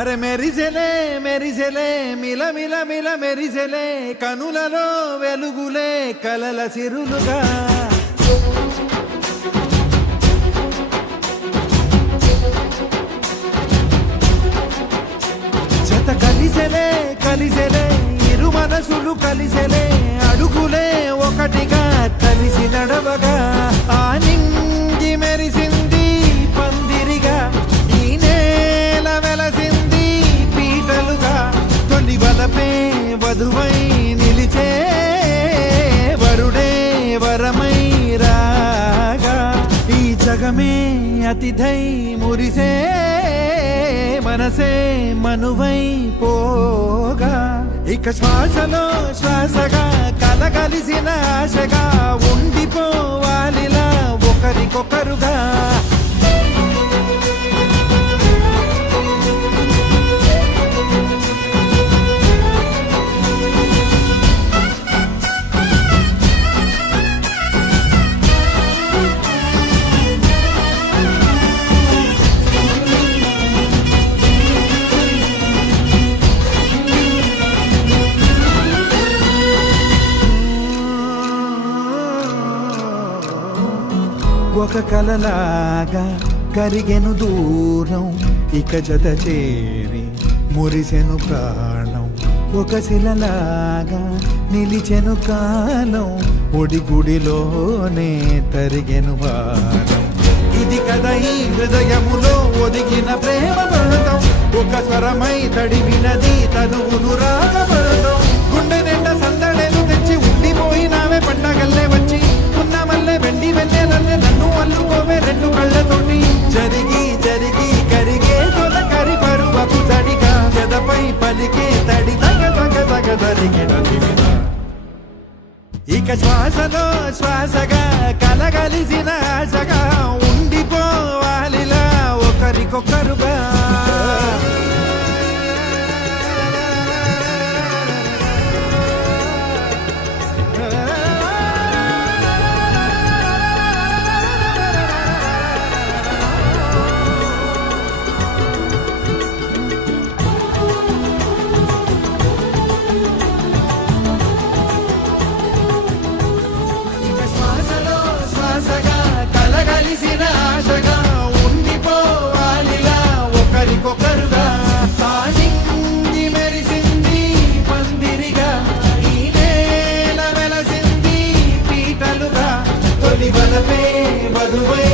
అరే మెరిసెలే మెరిసెలే మిల మిల మిల మెరిసెలే కనులలో వెలుగులే కలల సిరులుగా జత కలిసెలే కలిసెలే ఇరు మనసులు కలిసెలే అడుగులే ఒకటిగా కలిసి నడవగా ఆ నింగి మెరిసింది పందిరిగా ఈ నేల వెలసింది పీటలుగా తొలి వలపే వధువై నిలిచే వరుడే వరమై రాగా ఈ జగమే అతిథై మురిసే మనసే మనువై పోగా ఇక శ్వాసలో శ్వాసగా కలగలిసిన ఆశగా ఉండిపోవాలిలా ఒకరికొకరుగా ఒక కలలాగా కరిగెను దూరం ఇక జత చేరి మురిసెను ప్రాణం ఒక శిలలాగా నిలిచెను కాలం ఒడిగుడిలోనే తరిగెను భారం ఇది కదా ఈ హృదయములో ఒదిగిన ప్రేమ పడతాం ఒక స్వరమై తడివినది తనువును రాగపడతాం గుండె నిండా సందడేలు తెచ్చి ఉండిపోయినావే పండగల్లే వచ్చి ఉన్న మల్లె వెండి వెన్నెలల్లే నన్ను అల్లుకోవే రెండు కళ్ళతోటి జరిగి జరిగి కరిగే తొలకరి పరువపు తడిగా గదపై పలికే తడి తగ తగ తగ తరిగిన దివిన ఇక శ్వాసలో శ్వాసగా కలగలిసిన ఆశగా ఉండిపోవాలిలా ఒకరికొకరుగా కలిసిన ఆశగా ఉండిపోవాలిలా ఒకరికొకరుగా నింగి మెరిసింది పందిరిగా ఈ నేల వెలసింది పీటలుగా తొలి వలపే వధువై